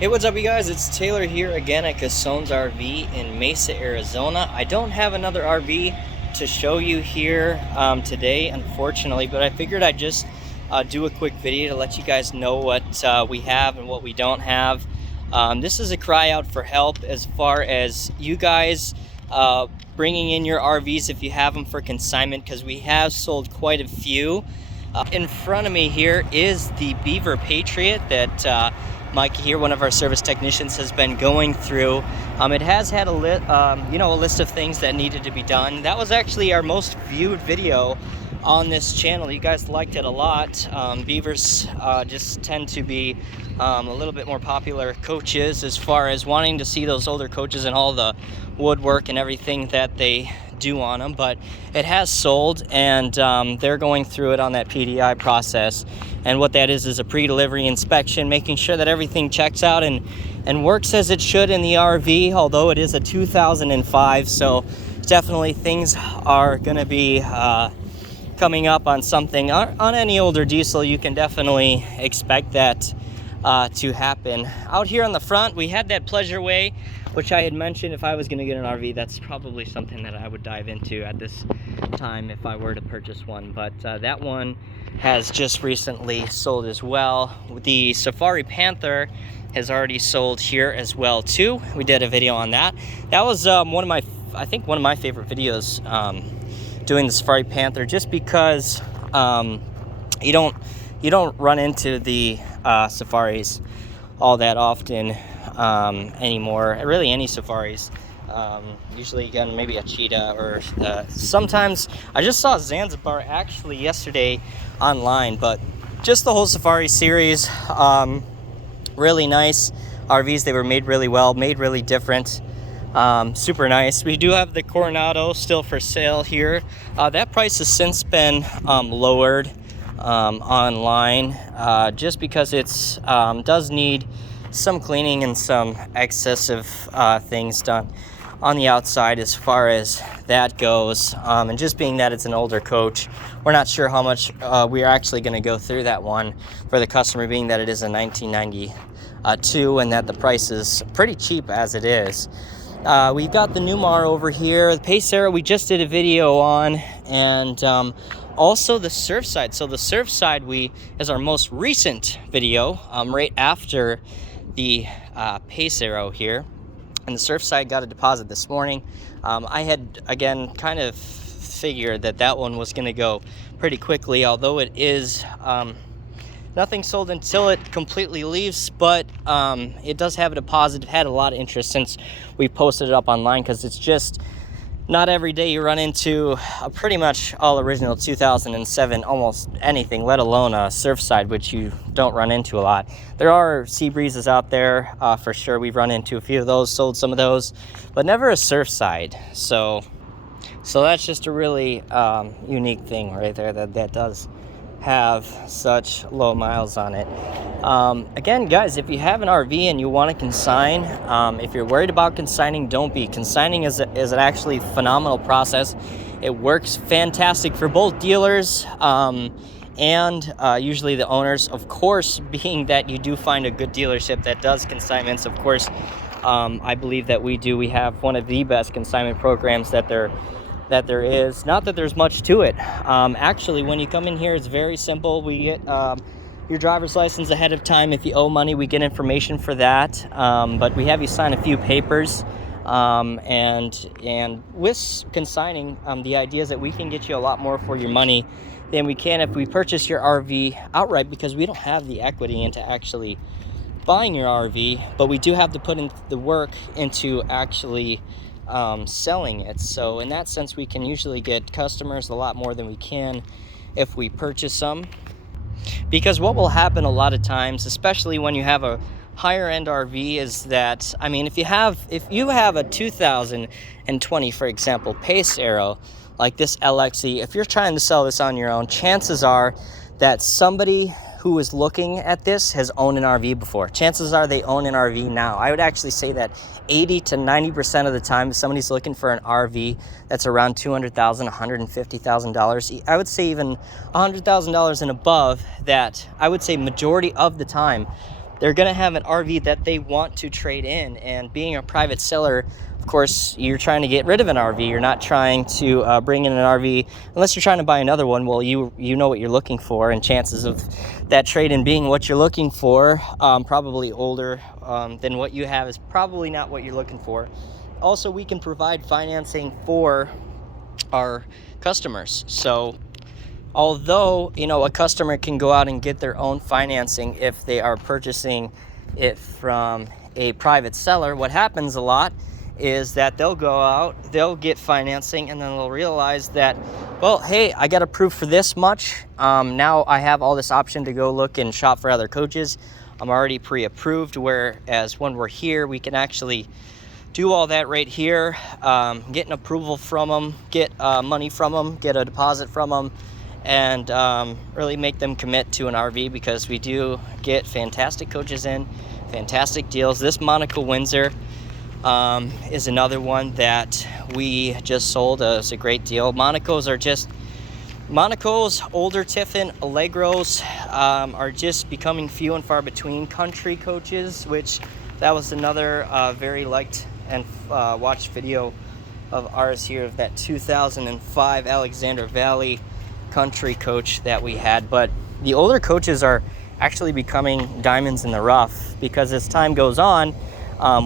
Hey, what's up, you guys? It's Taylor here again at Cassonesrv in Mesa, Arizona. I don't have another RV to show you here today, unfortunately, but I figured I'd just do a quick video to let you guys know what we have and what we don't have. This is a cry out for help as far as you guys bringing in your RVs if you have them for consignment, because we have sold quite a few. In front of me here is the Beaver Patriot that Mike here, one of our service technicians, has been going through. It has had a list of things that needed to be done. That was actually our most viewed video on this channel. You guys liked it a lot. Beavers just tend to be a little bit more popular coaches as far as wanting to see those older coaches and all the woodwork and everything that they do on them. But it has sold, and they're going through it on that PDI process. And what that is a pre-delivery inspection, making sure that everything checks out and works as it should in the RV, although it is a 2005, so definitely things are going to be coming up on something. On any older diesel, you can definitely expect that to happen. Out here on the front, we had that Pleasure Way, which I had mentioned if I was going to get an RV, that's probably something that I would dive into at this time if I were to purchase one. But that one has just recently sold as well. The Safari Panther has already sold here as well too. We did a video on that. That was one of my favorite videos, doing the Safari Panther, just because you don't run into the safaris all that often anymore. Really, any safaris. Usually, again, maybe a cheetah, or sometimes I just saw Zanzibar actually yesterday online. But just the whole safari series, really nice RVs. They were made really well, made really different. Super nice. We do have the Coronado still for sale here. That price has since been lowered online, just because it's does need some cleaning and some excessive things done on the outside as far as that goes. And just being that it's an older coach, we're not sure how much we are actually going to go through that one for the customer, being that it is a 1992 and that the price is pretty cheap as it is. We've got the Newmar over here, the t.sayers we just did a video on, and also the Surfside. So the Surfside is our most recent video, right after the t.sayers here. And the Surfside got a deposit this morning. I had, again, kind of figured that one was going to go pretty quickly, although it is nothing sold until it completely leaves, but it does have a deposit. It had a lot of interest since we posted it up online, because it's just not every day you run into a pretty much all original 2007 almost anything, let alone a Surfside, which you don't run into a lot. There are Sea Breezes out there for sure. We've run into a few of those, sold some of those, but never a Surfside. So that's just a really unique thing right there, that does have such low miles on it. Again, guys, if you have an RV and you want to consign, if you're worried about consigning, don't be. Consigning is an actually phenomenal process. It works fantastic for both dealers and usually the owners. Of course, being that you do find a good dealership that does consignments, of course, I believe that we have one of the best consignment programs that there is. Not that there's much to it. Actually, when you come in here, it's very simple. We get your driver's license ahead of time. If you owe money, we get information for that. But we have you sign a few papers. And with consigning, the idea is that we can get you a lot more for your money than we can if we purchase your RV outright, because we don't have the equity into actually buying your RV, but we do have to put in the work into actually selling it. So in that sense, we can usually get customers a lot more than we can if we purchase them. Because what will happen a lot of times, especially when you have a higher end RV, is that, I mean, if you have a 2020, for example, t.sayers like this LXE, if you're trying to sell this on your own, chances are that somebody who is looking at this has owned an RV before. Chances are they own an RV now. I would actually say that 80 to 90% of the time, if somebody's looking for an RV that's around $200,000, $150,000, I would say even $100,000 and above, that I would say majority of the time they're going to have an RV that they want to trade in. And being a private seller, of course, you're trying to get rid of an RV. You're not trying to bring in an RV unless you're trying to buy another one. Well, you know what you're looking for, and chances of that trade-in being what you're looking for, probably older than what you have, is probably not what you're looking for. Also, we can provide financing for our customers. So although, you know, a customer can go out and get their own financing if they are purchasing it from a private seller, what happens a lot is that they'll go out, they'll get financing, and then they'll realize that, well, hey, I got approved for this much. Now I have all this option to go look and shop for other coaches. I'm already pre-approved, whereas when we're here, we can actually do all that right here, get an approval from them, get money from them, get a deposit from them, and really make them commit to an RV, because we do get fantastic coaches in, fantastic deals. This Monaco Windsor is another one that we just sold. It's a great deal. Monaco's, older Tiffin, Allegros are just becoming few and far between. Country coaches, which that was another very liked and watched video of ours here, of that 2005 Alexander Valley country coach that we had. But the older coaches are actually becoming diamonds in the rough, because as time goes on,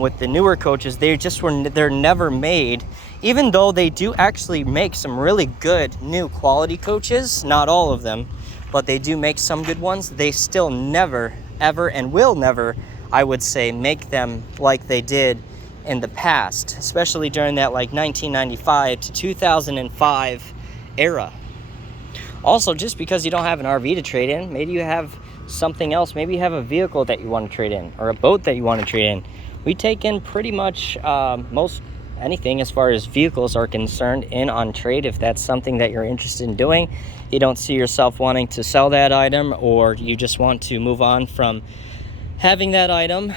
with the newer coaches, they're never made, even though they do actually make some really good new quality coaches. Not all of them, but they do make some good ones. They still never, ever, and will never, I would say, make them like they did in the past, especially during that like 1995 to 2005 era. Also, just because you don't have an RV to trade in, maybe you have something else. Maybe you have a vehicle that you want to trade in, or a boat that you want to trade in. We take in pretty much most anything as far as vehicles are concerned in on trade, if that's something that you're interested in doing. You don't see yourself wanting to sell that item, or you just want to move on from having that item,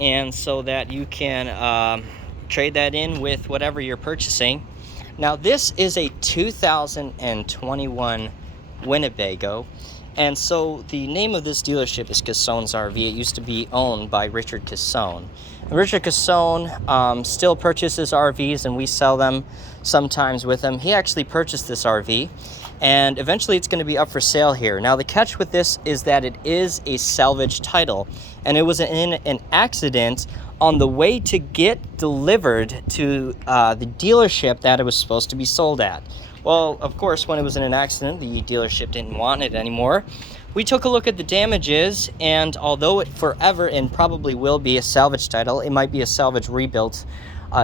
and so that you can trade that in with whatever you're purchasing. Now, this is a 2021 Winnebago, and so the name of this dealership is Cassonesrv. It used to be owned by Richard Cassone. And Richard Cassone still purchases RVs, and we sell them sometimes with him. He actually purchased this RV, and eventually it's going to be up for sale here. Now, the catch with this is that it is a salvage title, and it was in an accident on the way to get delivered to the dealership that it was supposed to be sold at. Well, of course, when it was in an accident, the dealership didn't want it anymore. We took a look at the damages, and although it forever and probably will be a salvage title, it might be a salvage rebuilt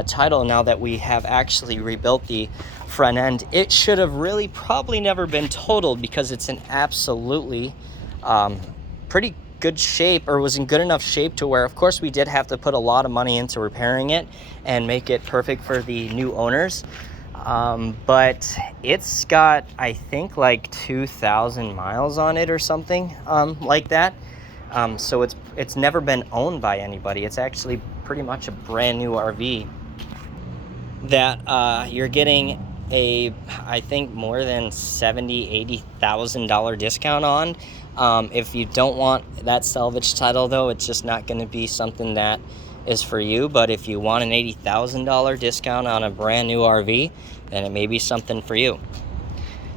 title now that we have actually rebuilt the front end. It should have really probably never been totaled, because it's in absolutely pretty good shape, or was in good enough shape to where, of course, we did have to put a lot of money into repairing it and make it perfect for the new owners. But it's got, I think, like 2,000 miles on it or something like that. So it's never been owned by anybody. It's actually pretty much a brand new RV that you're getting I think more than $70,000-$80,000 discount on. If you don't want that salvage title, though, it's just not going to be something that is for you. But if you want an $80,000 discount on a brand new RV, then it may be something for you.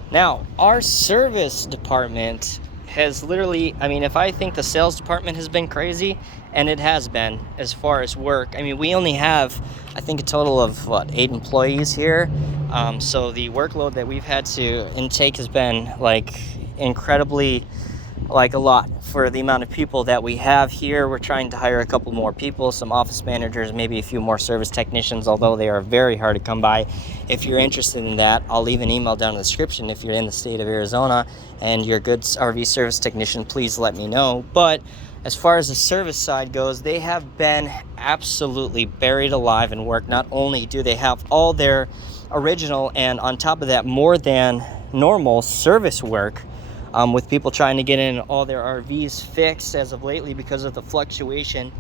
Now, our service department has literally, I mean, if I think the sales department has been crazy, and it has been as far as work. I mean, we only have, I think, a total of 8 employees here. So the workload that we've had to intake has been like incredibly, like, a lot for the amount of people that we have here. We're trying to hire a couple more people, some office managers, maybe a few more service technicians, although they are very hard to come by. If you're interested in that, I'll leave an email down in the description. If you're in the state of Arizona and you're a good RV service technician, please let me know. But as far as the service side goes, they have been absolutely buried alive in work. Not only do they have all their original, and on top of that, more than normal service work, with people trying to get in all their RVs fixed as of lately because of the fluctuation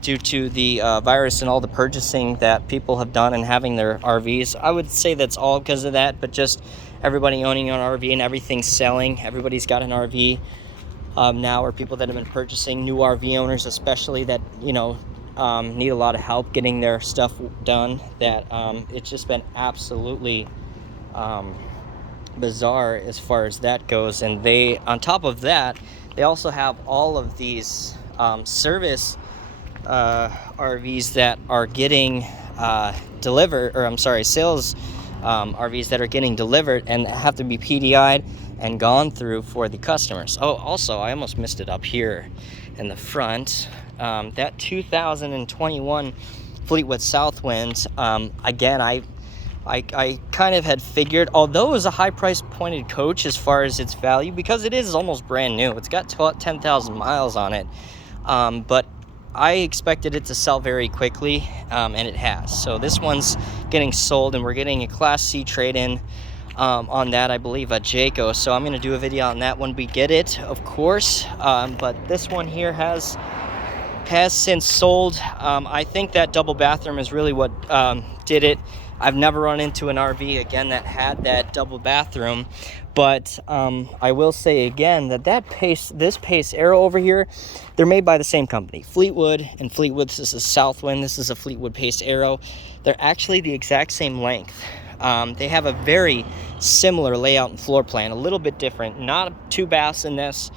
due to the virus and all the purchasing that people have done and having their RVs. I would say that's all because of that, but just everybody owning an RV and everything selling. Everybody's got an RV. now, or people that have been purchasing, new RV owners especially, that need a lot of help getting their stuff done, that it's just been absolutely bizarre as far as that goes. And they, on top of that, they also have all of these service RVs that are getting delivered, or I'm sorry, sales RVs that are getting delivered and have to be PDI'd and gone through for the customers. Oh, also, I almost missed it up here in the front. That 2021 Fleetwood Southwind, again, I kind of had figured, although it was a high price pointed coach as far as its value, because it is almost brand new, it's got 10,000 miles on it, but I expected it to sell very quickly, and it has. So this one's getting sold, and we're getting a Class C trade-in on that, I believe, a Jayco. So I'm going to do a video on that when we get it, of course. But this one here has since sold. I think that double bathroom is really what did it. I've never run into an RV, again, that had that double bathroom. But I will say again that this Pace Arrow over here, they're made by the same company, Fleetwood. And Fleetwood, this is Southwind, this is a Fleetwood Pace Arrow. They're actually the exact same length. They have a very similar layout and floor plan, a little bit different. Not 2 baths in this,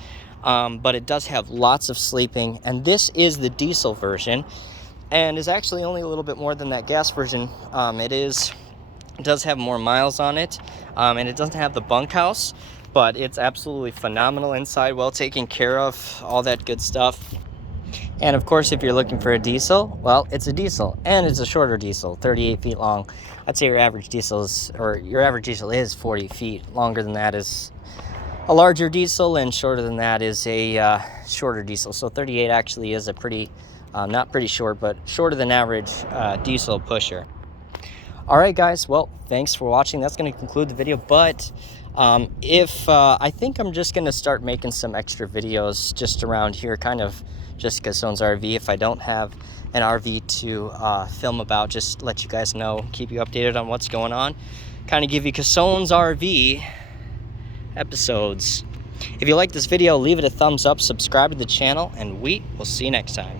but it does have lots of sleeping. And this is the diesel version, and is actually only a little bit more than that gas version. It does have more miles on it, and it doesn't have the bunkhouse, but it's absolutely phenomenal inside, well taken care of, all that good stuff. And of course, if you're looking for a diesel, well, it's a diesel, and it's a shorter diesel, 38 feet long. I'd say your average diesel is 40 feet. Longer than that is a larger diesel, and shorter than that is a shorter diesel. So 38 actually is a pretty, not pretty short, but shorter than average diesel pusher. All right, guys, well, thanks for watching. That's going to conclude the video, but I think I'm just going to start making some extra videos just around here, kind of just Cassonesrv. If I don't have an RV to film about, just let you guys know, keep you updated on what's going on, kind of give you Cassonesrv episodes. If you like this video, leave it a thumbs up, subscribe to the channel, and we will see you next time.